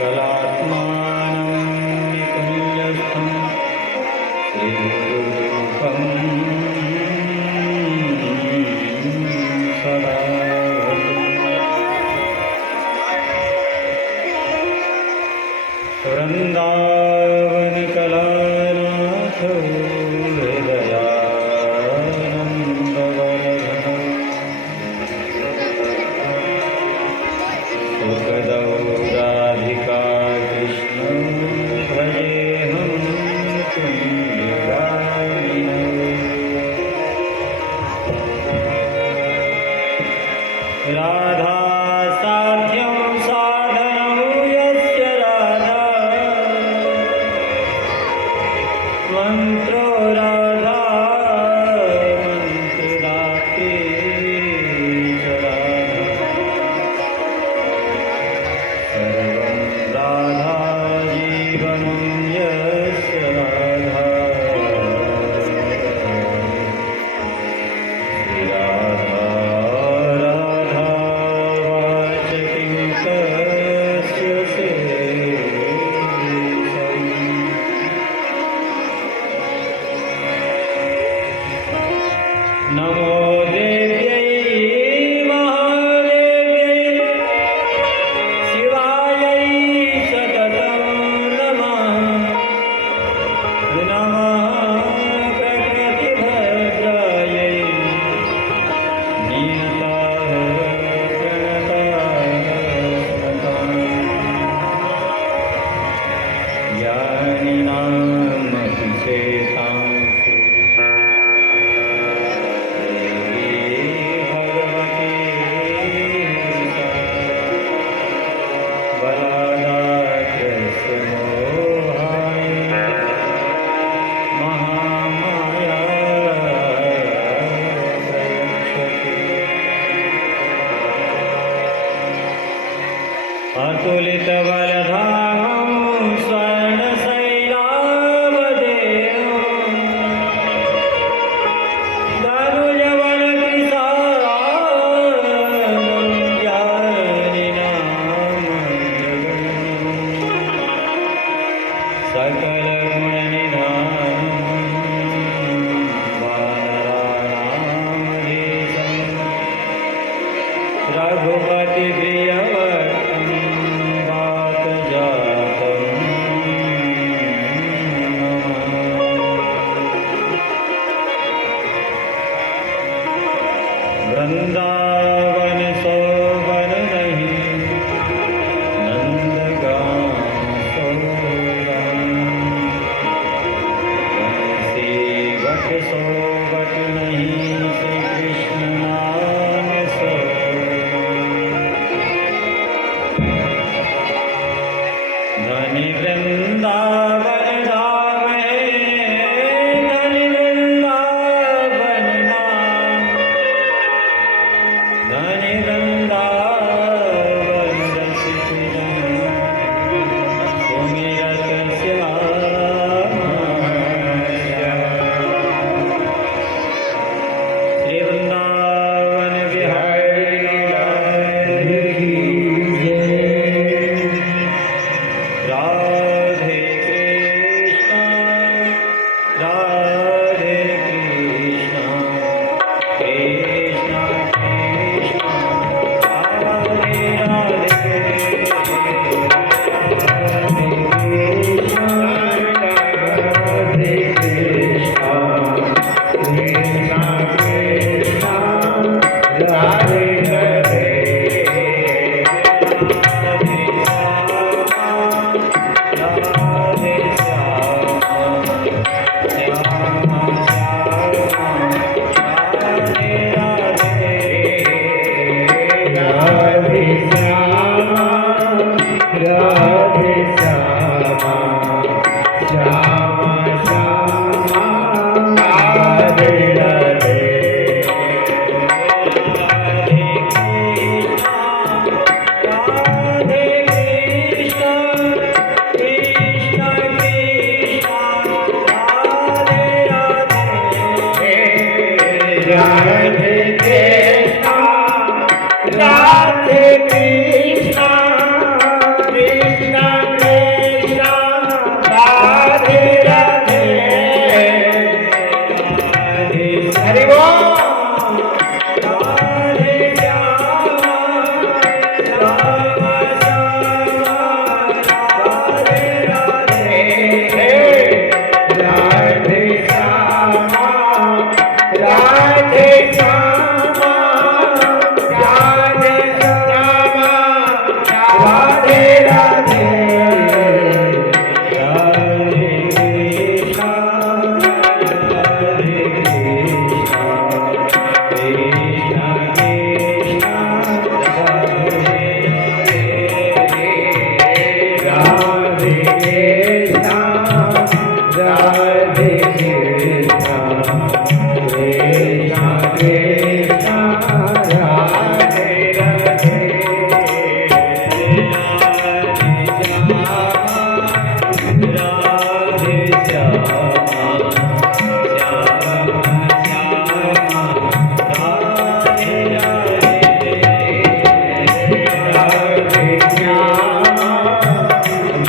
कलात्मानं निकुञ्जस्थं श्रीगुरुरूपं सदा वृन्दावनकलानाथ हृदयानन्दवर्धन सुखदौराधिका कृष्ण भजेऽहं तुल्यगामिनम् राधा साध्यं साधनं यस्य राधा मन्त्रो राधा मन्त्रदात्री च राधा सर्वं राधा जीवनं यस्य राधा श्रीराधा राधा वाचकीं कस्य सेवितम् नमो देव्यै महादेव्यै शिवायै सततं नमः नमः प्रकृतिभद्रायै नियताः प्रणताः ज्ञानिनामपि चेतांसि अतुलितबलधामं स्वर्णशैलावदेहं धनुजवनकृशानं ज्ञानिनामग्रगण्यं सकलगुणनिधानं वानराणामधीशं रघुपतिप्रियवरं वातजातं नमः। वृंदावन शोभन नहीं नंदगाम शोभन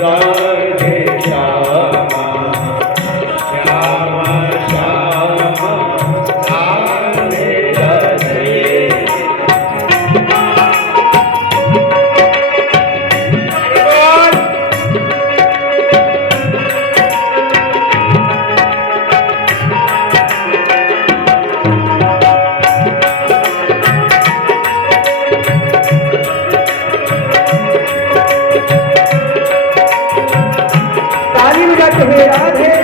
राधे श्यामा श्यामा श्यामा राधे राधे हे राधे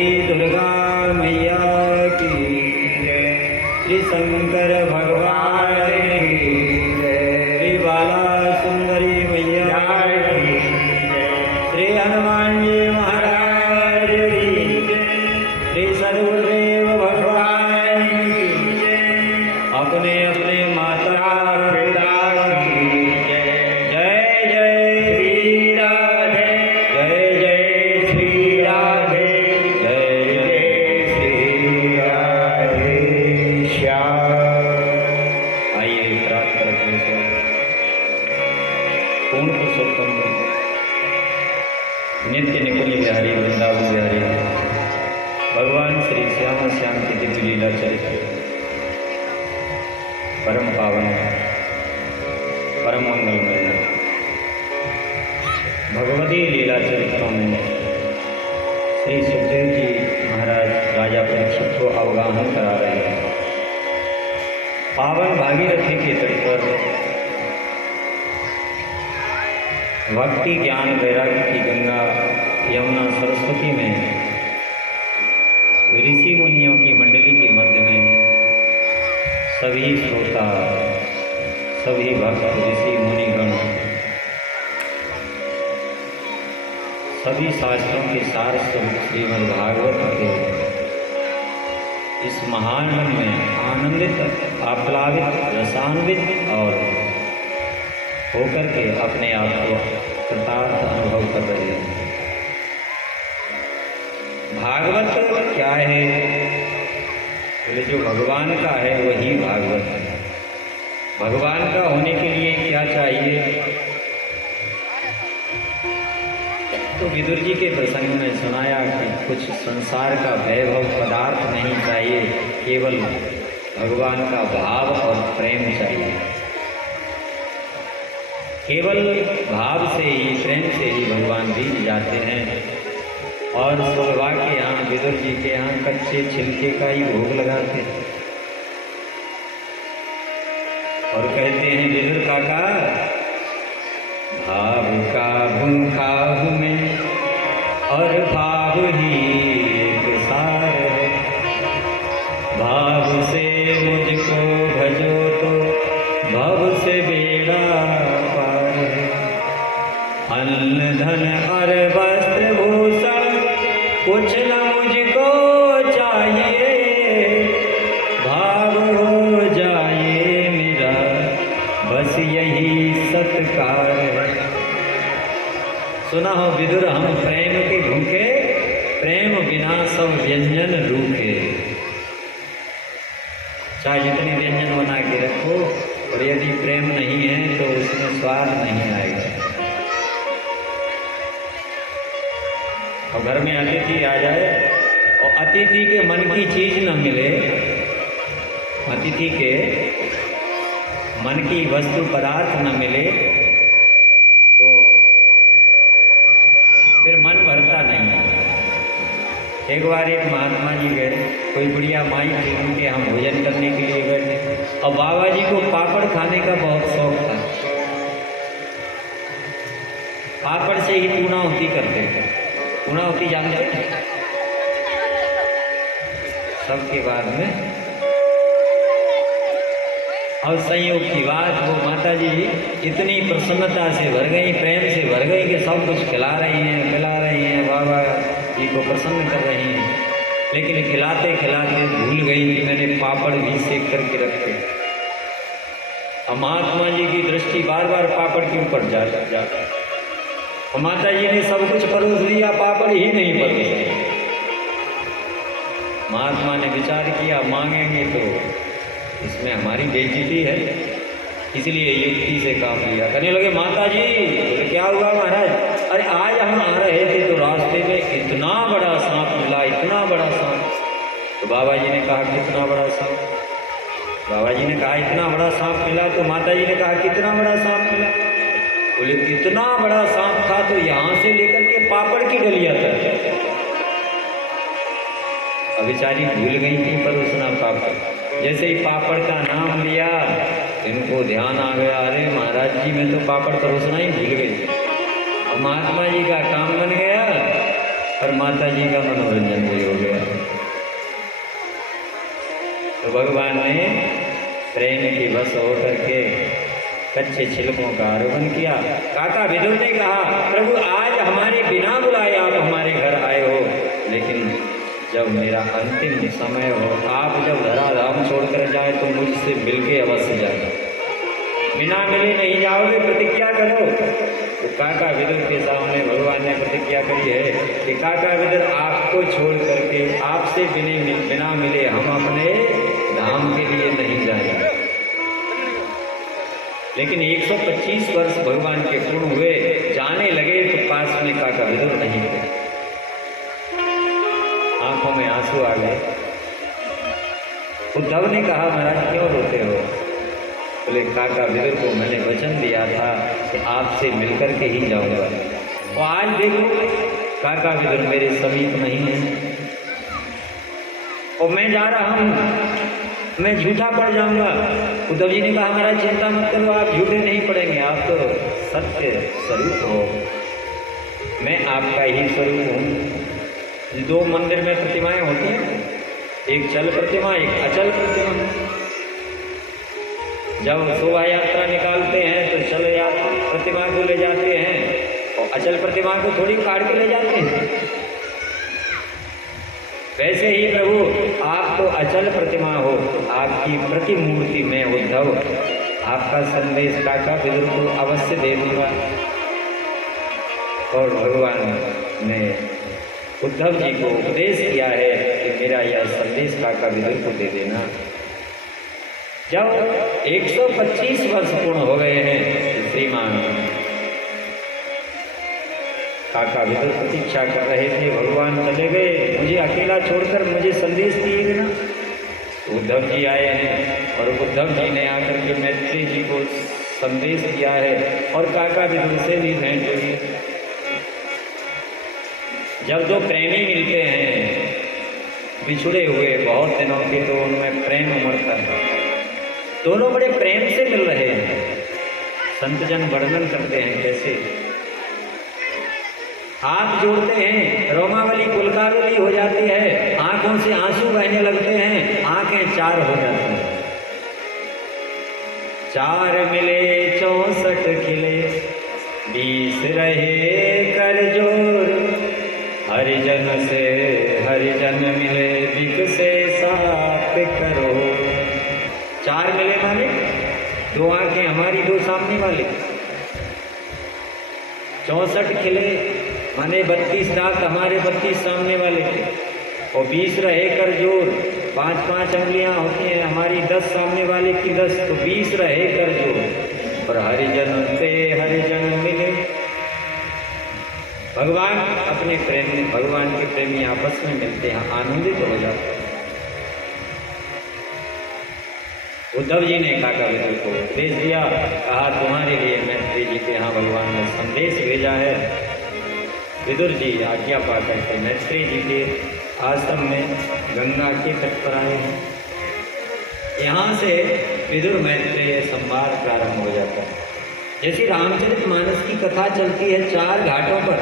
श्री दुर्गा मैया की जय, श्री शंकर भगवान की जय, श्री बाला सुंदरी मैया की जय, श्री हनुमान जी महाराज की जय, श्री सदगुरुदेव भगवान की जय, अपने अपने माता पिता की जय। जय जय श्री राधे, जय जय श्री राधे, जय जय श्री राधे श्याम। आइए प्रार्थना करते हैं। पूर्ण पुरुषोत्तम नित्य निकुंज बिहारी वृंदावन बिहारी भगवान श्री श्याम श्याम की दिव्य लीला चरित्र परम पावन परम मंगलमय भगवती लीला चरित्रों में श्री सुखदेव जी महाराज राजा परीक्षित को अवगाहन करा रहे हैं। पावन भागीरथी के तट पर भक्ति ज्ञान वैराग्य की गंगा यमुना सरस्वती में ऋषि मुनियों की मंडली के मध्य में सभी श्रोता सभी भक्त ऋषि मुनिगण सभी शास्त्रों के सार स्वरूप श्रीमद् भागवत के इस महानंद में आनंदित आप्लावित रसान्वित और होकर के अपने आप को कृतार्थ अनुभव कर रहे हैं। भागवत क्या है? बोले जो भगवान का है वही भागवत है। भगवान का होने के लिए क्या चाहिए? तो विदुर जी के प्रसंग में सुनाया कि कुछ संसार का वैभव पदार्थ नहीं चाहिए, केवल भगवान का भाव और प्रेम चाहिए। केवल भाव से ही प्रेम से ही भगवान बीत जाते हैं। और सुलभा के यहाँ विदुर जी के यहाँ कच्चे छिलके का ही भोग लगाते हैं और कहते हैं विदुर काका भाव का भूखा हूँ मैं और भाव ही एक सार है। भाव से मुझको भजो तो भव से बेड़ा पार है। अन्न धन और वस्त्र भूषण कुछ न मुझको चाहिए, भाव हो जाए मेरा बस यही सत्कार है। सुना हो विदुर हम प्रेम के भूखे, प्रेम बिना सब व्यंजन रूखे। चाहे जितने व्यंजन बना के रखो और यदि प्रेम नहीं है तो उसमें स्वाद नहीं आएगा। और घर में अतिथि आ जाए और अतिथि के मन की चीज न मिले, अतिथि के मन की वस्तु पदार्थ न मिले तो फिर मन भरता नहीं। एक बार एक महात्मा जी गए, कोई बुढ़िया माई थी, उनके यहाँ भोजन करने के लिए बैठे और बाबा जी को पापड़ खाने का बहुत शौक था। पापड़ से ही पूर्णाहुति करते थे। पूर्णाहुति जानते हैं? सबके बाद में और संयोग की बात वो माता जी इतनी प्रसन्नता से भर गई, प्रेम से भर गई कि सब कुछ खिला रही हैं, पिला रही हैं, बाबा जी को प्रसन्न कर रही हैं। लेकिन खिलाते खिलाते भूल गई कि मैंने पापड़ भी सेक करके रखे। और महात्मा जी की दृष्टि बार बार पापड़ के ऊपर जाता और माता जी ने सब कुछ परोस लिया, पापड़ ही नहीं परोसे। महात्मा ने विचार किया मांगेंगे तो इसमें हमारी बेइज्जती है, इसलिए युक्ति से काम लिया। कहने लगे माता जी तो क्या हुआ महाराज? अरे आज हम आ रहे थे तो रास्ते में इतना बड़ा सांप मिला, इतना बड़ा सांप। तो बाबा जी ने कहा कितना बड़ा सांप? बाबा जी ने कहा इतना बड़ा सांप मिला। तो माता जी ने कहा कितना बड़ा सांप मिला? बोले इतना बड़ा सांप था तो यहाँ से लेकर के पापड़ की डलिया तक। अब बेचारी भूल गई थी परोसना पापड़। जैसे ही पापड़ का नाम लिया इनको ध्यान आ गया, अरे महाराज जी मैं तो पापड़ परोसना ही भूल गई। और महात्मा जी का काम बन गया और माता जी का मनोरंजन भी हो गया। तो भगवान ने प्रेम की बस होकर के कच्चे छिलकों का आरोपण किया। काका विदुर ने कहा, प्रभु आज हमारे बिना बुलाए आप हमारे घर आए हो, लेकिन जब मेरा अंतिम समय हो, आप जब धराधाम छोड़कर जाए तो मुझसे मिलके अवश्य जाए। बिना मिले नहीं जाओगे, प्रतिज्ञा करो। तो काका विदुर के सामने भगवान ने प्रतिज्ञा करी है कि काका विदुर आपको छोड़ करके, आपसे बिना मिले हम अपने धाम के लिए नहीं जाएंगे। लेकिन 125 वर्ष भगवान के पूर्ण हुए, जाने लगे तो पास में काका विदुर नहीं थे। आंखों में आंसू आ गए। उद्धव ने कहा, महाराज क्यों रोते हो? बोले, काका विदुर को मैंने वचन दिया था कि आपसे मिलकर के ही जाऊंगा, और आज देखो काका विदुर मेरे समीप नहीं है और मैं जा रहा हूँ, मैं झूठा पड़ जाऊंगा। उद्धव जी ने कहा, महाराज चिंता मत करो, आप झूठे नहीं पड़ेंगे, आप तो सत्य स्वरूप हो, मैं आपका ही स्वरूप हूँ। 2 मंदिर में प्रतिमाएं होती हैं, एक चल प्रतिमा, एक अचल प्रतिमा। जब शोभा यात्रा निकालते हैं तो चल प्रतिमा को ले जाते हैं और अचल प्रतिमा को थोड़ी काट के ले जाते हैं। वैसे ही प्रभु आप तो अचल प्रतिमा हो, आपकी प्रतिमूर्ति में उद्धव आपका संदेश काका विदुर को अवश्य दे दूंगा। और भगवान ने उद्धव जी को उपदेश किया है कि मेरा यह संदेश काका विदुर को दे देना। जब 125 वर्ष पूर्ण हो गए हैं, श्रीमान काका विदुर प्रतीक्षा कर रहे थे, भगवान चले गए, मुझे अकेला छोड़कर मुझे संदेश दिए बिना। उद्धव जी आए हैं और उद्धव जी ने आकर के मैत्री जी को संदेश दिया है और काका विदुर से भी भेंट हुई। जब 2 प्रेमी मिलते हैं, बिछुड़े हुए बहुत दिनों के, तो उनमें प्रेम उमड़ता है। दोनों बड़े प्रेम से मिल रहे हैं। संतजन वर्णन करते हैं कैसे हाथ जोड़ते हैं, रोमावली पुलकावली हो जाती है, आंखों से आंसू बहने लगते हैं, आंखें 4 हो जाती हैं। 4 मिले 64 खिले, 20 रहे कर जोर, हरिजन से हरिजन मिले, बिक से 7 करोड़। 4 मिले माने 2 आंखें हमारी, 2 सामने वाले। 64 खिले माने 32 दांत हमारे, 32 सामने वाले के। और 20 रहे कर जोर, 5-5 अंगुलियां होती हैं हमारी, 10 सामने वाले की 10, तो 20 रहे कर जोर। और हरिजन से हरिजन मिले। भगवान अपने प्रेमी, भगवान के प्रेमी आपस में मिलते हैं, आनंदित हो जाते हैं। उद्धव जी ने काका विदुर को उपदेश दिया, कहा तुम्हारे लिए मैत्री जी के यहाँ भगवान ने संदेश भेजा है। विदुर जी आज्ञा पा करके मैत्री जी के आश्रम में गंगा के तट पर आए हैं। यहाँ से विदुर मैत्रेय संवाद प्रारंभ हो जाता है। जैसे रामचरितमानस की कथा चलती है 4 घाटों पर,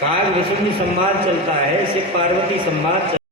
काग विशुंड संवाद चलता है, शिव पार्वती संवाद